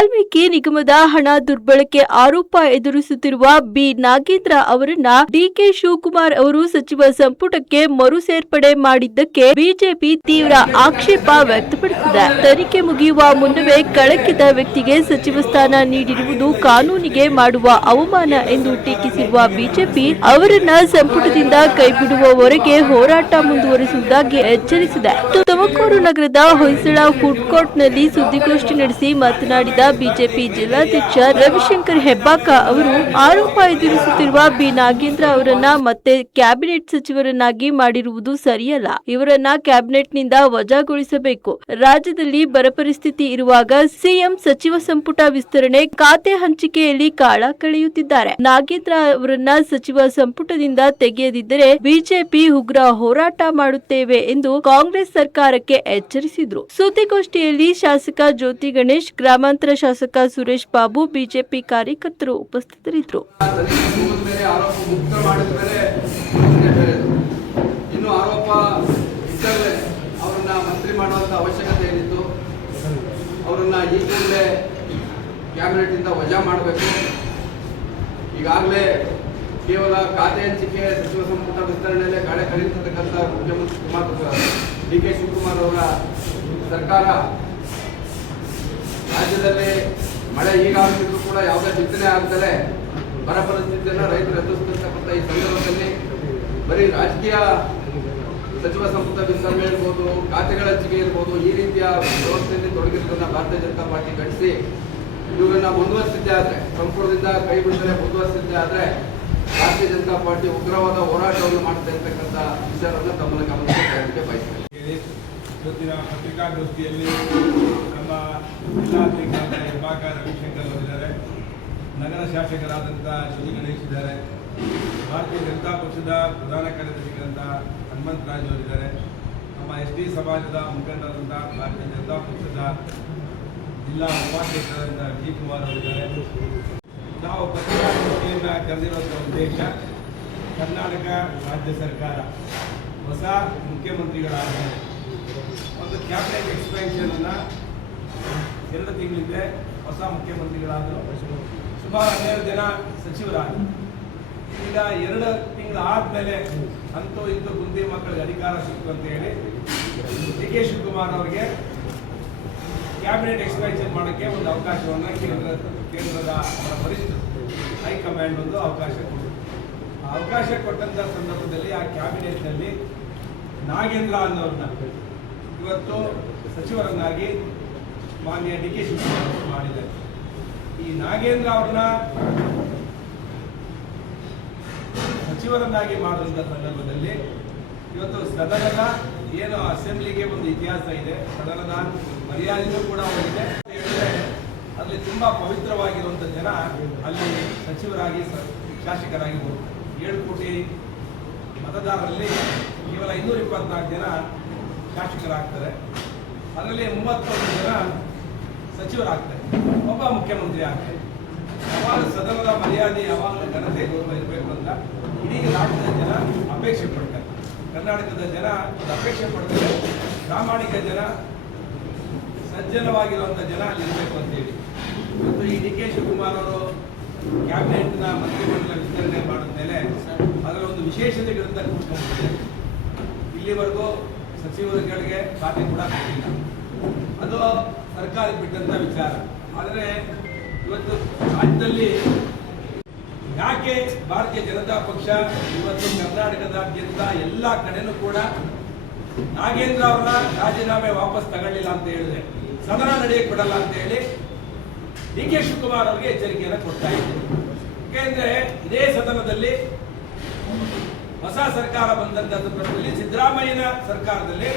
ವಾಲ್ಮೀಕಿ ನಿಗಮದ ಹಣ ದುರ್ಬಳಕೆ ಆರೋಪ ಎದುರಿಸುತ್ತಿರುವ ಬಿ ನಾಗೇಂದ್ರ ಅವರನ್ನ ಡಿಕೆ ಶಿವಕುಮಾರ್ ಅವರು ಸಚಿವ ಸಂಪುಟಕ್ಕೆ ಮರು ಸೇರ್ಪಡೆ ಮಾಡಿದ್ದಕ್ಕೆ ಬಿಜೆಪಿ ತೀವ್ರ ಆಕ್ಷೇಪ ವ್ಯಕ್ತಪಡಿಸಿದೆ. ತನಿಖೆ ಮುಗಿಯುವ ಮುನ್ನವೇ ಕಳಂಕಿತ ವ್ಯಕ್ತಿಗೆ ಸಚಿವ ಸ್ಥಾನ ನೀಡಿರುವುದು ಕಾನೂನಿಗೆ ಮಾಡುವ ಅವಮಾನ ಎಂದು ಟೀಕಿಸಿರುವ ಬಿಜೆಪಿ ಅವರನ್ನ ಸಂಪುಟದಿಂದ ಕೈಬಿಡುವವರೆಗೆ ಹೋರಾಟ ಮುಂದುವರಿಸುವುದಾಗಿ ಎಚ್ಚರಿಸಿದೆ. ತುಮಕೂರು ನಗರದ ಹೊಯ್ಸಳ ಫುಡ್ ಕೋರ್ಟ್ನಲ್ಲಿ ಸುದ್ದಿಗೋಷ್ಠಿ ನಡೆಸಿ ಮಾತನಾಡಿದ ಬಿಜೆಪಿ ಜಿಲ್ಲಾಧ್ಯಕ್ಷ ರವಿಶಂಕರ್ ಹೆಬ್ಬಾಕ ಅವರು ಆರೋಪ ಎದುರಿಸುತ್ತಿರುವ ಬಿ ನಾಗೇಂದ್ರ ಅವರನ್ನ ಮತ್ತೆ ಕ್ಯಾಬಿನೆಟ್ ಸಚಿವರನ್ನಾಗಿ ಮಾಡಿರುವುದು ಸರಿಯಲ್ಲ. ಇವರನ್ನ ಕ್ಯಾಬಿನೆಟ್ನಿಂದ ವಜಾಗೊಳಿಸಬೇಕು. ರಾಜ್ಯದಲ್ಲಿ ಬರ ಪರಿಸ್ಥಿತಿ ಇರುವಾಗ ಸಿಎಂ ಸಚಿವ ಸಂಪುಟ ವಿಸ್ತರಣೆ ಖಾತೆ ಹಂಚಿಕೆಯಲ್ಲಿ ಕಾಳ ಕಳೆಯುತ್ತಿದ್ದಾರೆ. ನಾಗೇಂದ್ರ ಅವರನ್ನ ಸಚಿವ ಸಂಪುಟದಿಂದ ತೆಗೆಯದಿದ್ದರೆ ಬಿಜೆಪಿ ಉಗ್ರ ಹೋರಾಟ ಮಾಡುತ್ತೇವೆ ಎಂದು ಕಾಂಗ್ರೆಸ್ ಸರ್ಕಾರಕ್ಕೆ ಎಚ್ಚರಿಸಿದ್ರು. ಸುದ್ದಿಗೋಷ್ಠಿಯಲ್ಲಿ ಶಾಸಕ ಜ್ಯೋತಿ ಗಣೇಶ್, ಗ್ರಾಮಾಂತರ ಶಾಸಕ ಸುರೇಶ್ ಬಾಬು, ಬಿಜೆಪಿ ಕಾರ್ಯಕರ್ತರು ಉಪಸ್ಥಿತರಿದ್ದರು. ಇನ್ನು ಆರೋಪ ಇದ್ದರೆ ಅವರನ್ನ ಮಂತ್ರಿ ಮಾಡುವಂತ ಅವಶ್ಯಕತೆ ಏನಿತ್ತು, ಅವರನ್ನ ಈ ಕೂಡಲೇ ಕ್ಯಾಬಿನೆಟ್ ಇಂದ ವಜಾ ಮಾಡಬೇಕು. ಈಗಾಗಲೇ ಕೇವಲ ಖಾತೆ ಹಂಚಿಕೆ ಸಚಿವ ಸಂಪುಟ ವಿಸ್ತರಣೆಯಲ್ಲೇ ಗಾಳಿ ಕಳೆಯುತ್ತಿರ್ತಕ್ಕಂಥ ಮುಖ್ಯಮಂತ್ರಿ ಡಿಕೆ ಶಿವಕುಮಾರ್ ಅವರ ಸರ್ಕಾರ ರಾಜ್ಯದಲ್ಲಿ ಮಳೆ ಈಗಾಗುತ್ತಿದ್ರು ಕೂಡ ಯಾವುದೇ ಬಿತ್ತನೆ ಆಗದಲೇ ಬರ ಪರಿಸ್ಥಿತಿಯನ್ನು ರೈತರು ಎದುರಿಸುತ್ತಿರ್ತಕ್ಕಂಥ ಈ ಸಂದರ್ಭದಲ್ಲಿ ಬರೀ ರಾಜಕೀಯ ಸಚಿವ ಸಂಪುಟ ವಿಸ್ತರಣೆ ಇರ್ಬೋದು, ಖಾತೆಗಳ ಹಂಚಿಕೆ ಇರ್ಬೋದು, ಈ ರೀತಿಯ ವ್ಯವಸ್ಥೆಯಲ್ಲಿ ತೊಡಗಿರುವುದನ್ನು ಭಾರತೀಯ ಜನತಾ ಪಾರ್ಟಿ ಘಟಿಸಿ ಇವರನ್ನ ಮುಂದುವರಿಸಿದ್ದೇ ಆದರೆ, ಸಂಪುಟದಿಂದ ಕೈ ಬಿಡದೆ ಮುಂದುವರಿಸಿದ್ದೇ ಆದರೆ ಭಾರತೀಯ ಜನತಾ ಪಾರ್ಟಿ ಉಗ್ರವಾದ ಹೋರಾಟವನ್ನು ಮಾಡ್ತಾ ಇರ್ತಕ್ಕಂಥ ವಿಚಾರವನ್ನು ತಮ್ಮನ್ನ ಗಮನಕ್ಕೆ ತರಲಿಕ್ಕೆ ಬಯಸ್ತೇನೆ. ಇವತ್ತಿನ ಪತ್ರಿಕಾಗೋಷ್ಠಿಯಲ್ಲಿ ನಮ್ಮ ಜಿಲ್ಲಾಧ್ಯಕ್ಷರಾದ ಹೆಬ್ಬಾಕ ರವಿಶಂಕರ್ ಅವರಿದ್ದಾರೆ, ನಗರ ಶಾಸಕರಾದಂಥ ಜ್ಯೋತಿ ಗಣೇಶ್ ಇದ್ದಾರೆ, ಭಾರತೀಯ ಜನತಾ ಪಕ್ಷದ ಪ್ರಧಾನ ಕಾರ್ಯದರ್ಶಿಗಳಂತ ಹನುಮಂತರಾಜ್ ಅವರಿದ್ದಾರೆ, ನಮ್ಮ ಎಸ್ ಟಿ ಸಮಾಜದ ಮುಖಂಡರಾದಂಥ ಭಾರತೀಯ ಜನತಾ ಪಕ್ಷದ ಜಿಲ್ಲಾ ಉಪಾಧ್ಯಕ್ಷರಾದಂಥ ಜಿ ಕುಮಾರ್ ಅವರಿದ್ದಾರೆ. ನಾವು ಪತ್ರಿಕಾಗೋಷ್ಠಿಯನ್ನು ಕರೆದಿರುವಂಥ ಉದ್ದೇಶ, ಕರ್ನಾಟಕ ರಾಜ್ಯ ಸರ್ಕಾರ ಹೊಸ ಮುಖ್ಯಮಂತ್ರಿಗಳಾಗಿದ್ದಾರೆ. ಒಂದು ಕ್ಯಾಬಿನೆಟ್ ಎಕ್ಸ್ಪೆನ್ಷನ್ ಅನ್ನ 2 ತಿಂಗಳಿಂದ ಹೊಸ ಮುಖ್ಯಮಂತ್ರಿಗಳಾದರು. ಸುಮಾರು 12 ಜನ ಸಚಿವರಾದರು. ಈಗ 2 ತಿಂಗಳು ಆದ್ಮೇಲೆ ಅಂತೂ ಇಂತೂ ಗುಂಡಿ ಮಕ್ಕಳಿಗೆ ಅಧಿಕಾರ ಸಿಕ್ತು ಅಂತ ಹೇಳಿ ಡಿ ಕೆ ಶಿವಕುಮಾರ್ ಅವರಿಗೆ ಕ್ಯಾಬಿನೆಟ್ ಎಕ್ಸ್ಪೆನ್ಷನ್ ಮಾಡೋಕ್ಕೆ ಒಂದು ಅವಕಾಶವನ್ನು ಕೇಂದ್ರದ ಅವರ ವರಿಷ್ಠ ಹೈಕಮಾಂಡ್ ಒಂದು ಅವಕಾಶ ಕೊಟ್ಟರು. ಆ ಅವಕಾಶ ಕೊಟ್ಟಂತ ಸಂದರ್ಭದಲ್ಲಿ ಆ ಕ್ಯಾಬಿನೆಟ್ನಲ್ಲಿ ನಾಗೇಂದ್ರ ಅನ್ನೋರನ್ನ ಇವತ್ತು ಸಚಿವರನ್ನಾಗಿ ಮಾನ್ಯ ಡಿ ಕೆ ಶಿವಕುಮಾರ್ ಅವರು ಮಾಡಿದ್ದಾರೆ. ಈ ನಾಗೇಂದ್ರ ಅವ್ರನ್ನ ಸಚಿವರನ್ನಾಗಿ ಮಾಡಿದಂಥ ಸಂದರ್ಭದಲ್ಲಿ ಇವತ್ತು ಸದನದ ಏನು ಅಸೆಂಬ್ಲಿಗೆ ಒಂದು ಇತಿಹಾಸ ಇದೆ, ಸದನದ ಮರ್ಯಾದೆಯೂ ಕೂಡ ಇದೆ. ಅಲ್ಲಿ ತುಂಬಾ ಪವಿತ್ರವಾಗಿರುವಂಥ ಜನ ಅಲ್ಲಿ ಸಚಿವರಾಗಿ ಶಾಸಕರಾಗಿ ಹೋಗ್ತಾರೆ. 7 ಕೋಟಿ ಮತದಾರರಲ್ಲಿ ಕೇವಲ 224 ಜನ ಶಾಸಕರಾಗ್ತಾರೆ. ಅದರಲ್ಲಿ 31 ಜನ ಸಚಿವರಾಗ್ತಾರೆ, ಒಬ್ಬ ಮುಖ್ಯಮಂತ್ರಿ ಆಗ್ತಾರೆ. ಯಾವಾಗ ಸದನದ ಮರ್ಯಾದೆ, ಯಾವಾಗ ಘನತೆ ಗೌರವ ಇರಬೇಕು ಅಂತ ಇಡೀ ರಾಜ್ಯದ ಜನ ಅಪೇಕ್ಷೆ ಪಡ್ತಾರೆ. ಕರ್ನಾಟಕದ ಜನ ಅಪೇಕ್ಷೆ ಪಡ್ತಾರೆ. ಪ್ರಾಮಾಣಿಕ ಜನ, ಸಜ್ಜನವಾಗಿರುವಂಥ ಜನ ಅಲ್ಲಿ ಇರಬೇಕು ಅಂತೇಳಿ ಇವತ್ತು ಈ ಡಿ ಕೆ ಶಿವಕುಮಾರ್ ಅವರು ಕ್ಯಾಬಿನೆಟ್ನ ಮಂತ್ರಿಮಂಡಲ ವಿಸ್ತರಣೆ ಮಾಡಿದ ಮೇಲೆ ಅದರ ಒಂದು ವಿಶೇಷತೆಗಳಿಂದ ಕೂತ್ಕೊಂಡಿದೆ. ಇಲ್ಲಿವರೆಗೂ ಸಚಿವರುಗಳಿಗೆ ಖಾತೆ ಕೂಡ ಕೊಟ್ಟಿಲ್ಲ, ಅದು ಸರ್ಕಾರಕ್ಕೆ ಬಿಟ್ಟಂತ ವಿಚಾರ. ಆದರೆ ಇವತ್ತು ರಾಜ್ಯದಲ್ಲಿ ಯಾಕೆ ಭಾರತೀಯ ಜನತಾ ಪಕ್ಷ ಇವತ್ತು ಕರ್ನಾಟಕದಾದ್ಯಂತ ಎಲ್ಲ ಕಡೆನೂ ಕೂಡ ನಾಗೇಂದ್ರ ಅವರ ರಾಜೀನಾಮೆ ವಾಪಸ್ ತಗೊಳ್ಳಿಲ್ಲ ಅಂತ ಹೇಳಿದ್ರೆ, ಸದನ ನಡೆಯಕ್ಕೆ ಬಿಡಲ್ಲ ಅಂತ ಹೇಳಿ ಡಿ ಕೆ ಶಿವಕುಮಾರ್ ಅವರಿಗೆ ಎಚ್ಚರಿಕೆಯನ್ನು ಕೊಡ್ತಾ ಇದ್ದಾರೆ. ಯಾಕೆಂದ್ರೆ ಇದೇ ಸದನದಲ್ಲಿ ಹೊಸ ಸರ್ಕಾರ ಬಂದಂತ ಸಂದರ್ಭದಲ್ಲಿ ಸಿದ್ದರಾಮಯ್ಯನ ಸರ್ಕಾರದಲ್ಲಿ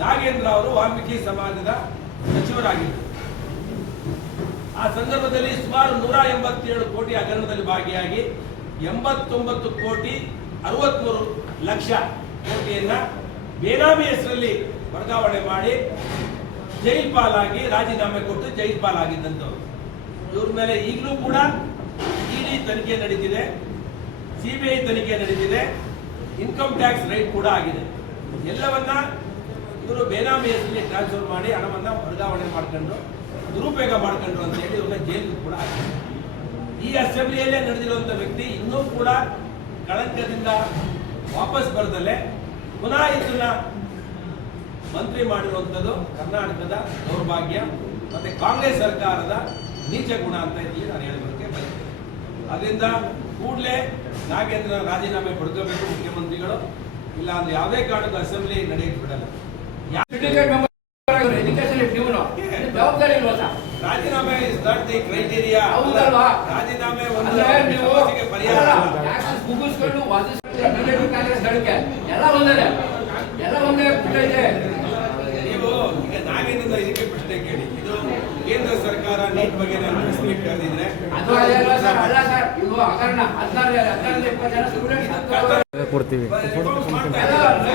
ನಾಗೇಂದ್ರ ಅವರು ವಾಲ್ಮೀಕಿ ಸಮಾಜದ ಸಚಿವರಾಗಿದ್ದರು. ಆ ಸಂದರ್ಭದಲ್ಲಿ ಸುಮಾರು 187 ಕೋಟಿ ಹಗರಣದಲ್ಲಿ ಭಾಗಿಯಾಗಿ 89 ಕೋಟಿ 63 ಲಕ್ಷ ಕೋಟಿಯನ್ನ ಬೇನಾಮಿ ಹೆಸರಲ್ಲಿ ವರ್ಗಾವಣೆ ಮಾಡಿ ಜೈಲ್ ಪಾಲಾಗಿ ರಾಜೀನಾಮೆ ಕೊಟ್ಟು ಜೈಲ್ ಪಾಲಾಗಿದ್ದಂಥವ್ರು. ಇವ್ರ ಮೇಲೆ ಈಗಲೂ ಕೂಡ ಇಡಿ ತನಿಖೆ ನಡೀತಿದೆ, ಸಿಬಿಐ ತನಿಖೆ ನಡೀತಿದೆ, ಇನ್ಕಮ್ ಟ್ಯಾಕ್ಸ್ ರೈಟ್ ಕೂಡ ಆಗಿದೆ. ಎಲ್ಲವನ್ನ ಇವರು ಬೇನಾಮಿ ಹೆಸರಲ್ಲಿ ಟ್ರಾನ್ಸ್ಫರ್ ಮಾಡಿ ಹಣವನ್ನ ವರ್ಗಾವಣೆ ಮಾಡ್ಕೊಂಡು ದುರುಪಯೋಗ ಮಾಡ್ಕೊಂಡ್ರು ಅಂತ ಹೇಳಿ ಇವ್ರನ್ನ ಜೈಲಿಗೆ ಕೂಡ ಹಾಕಿದ್ರು. ಈ ಅಸೆಂಬ್ಲಿಯಲ್ಲೇ ನಡೆದಿರುವಂತ ವ್ಯಕ್ತಿ ಇನ್ನೂ ಕೂಡ ಕಳಂಕದಿಂದ ವಾಪಸ್ ಬರದಲ್ಲೇ ಪುನಃ ಇದನ್ನ ಮಂತ್ರಿ ಮಾಡಿರುವಂಥದ್ದು ಕರ್ನಾಟಕದ ದೌರ್ಭಾಗ್ಯ ಮತ್ತೆ ಕಾಂಗ್ರೆಸ್ ಸರ್ಕಾರದ ನೀಚ ಗುಣ ಅಂತ ಇಲ್ಲಿ ನಾನು ಹೇಳೋದಕ್ಕೆ ಬಯಸ್ತೇನೆ. ಅದರಿಂದ ಕೂಡಲೇ ನಾಗೇಂದ್ರ ರಾಜೀನಾಮೆ ಪಡ್ಕೋಬೇಕು ಮುಖ್ಯಮಂತ್ರಿಗಳು, ಇಲ್ಲ ಅಂದ್ರೆ ಯಾವುದೇ ಕಾರಣಕ್ಕೂ ಅಸೆಂಬ್ಲಿ ನಡೆಯಕ್ಕೆ ಬಿಡಲ್ಲ. ಜವಾಬ್ದಾರಿ ಇಲ್ವಾ ಸರ್? ರಾಜೀನಾಮೆ ಇಸ್ ನಾಟ್ ದಿ ಕ್ರೈಟೀರಿಯಾ. ಹೌದಲ್ವಾ? ರಾಜೀನಾಮೆ ಒಂದು ನೀವು ಸಮಸ್ಯೆಗೆ ಪರಿಹಾರ ಅಲ್ಲ. ಮುಗಿಸ್ಕೊಂಡು ಕಾಂಗ್ರೆಸ್ ದಳಕ್ಕೆ ಎಲ್ಲ ಒಂದೇ ಬಿಟ್ಟೈತೆ. ನೀವು ಈಗ ನಾಗೇಂದ್ರ ಇದಕ್ಕೆ ಪ್ರಶ್ನೆ ಕೇಳಿ, ಇದು ಕೇಂದ್ರ ಸರ್ಕಾರ ನೀಟ್ ಬಗ್ಗೆ ನಾನು ಪ್ರೆಸ್ ಮೀಟ್ ಕರೆದಿದ್ರೆ ಅದು ಅಲ್ಲ ಸರ್, ಇದು ಹಗರಣ 16 20 ಜನ ಸ್ಟೂಡೆಂಟ್ಸ್ ಕೊಡ್ತೀವಿ. ರಿಫಾರ್ಮ್ಸ್ ಮಾಡ್ತಾ ಇದ್ದಾರೆ.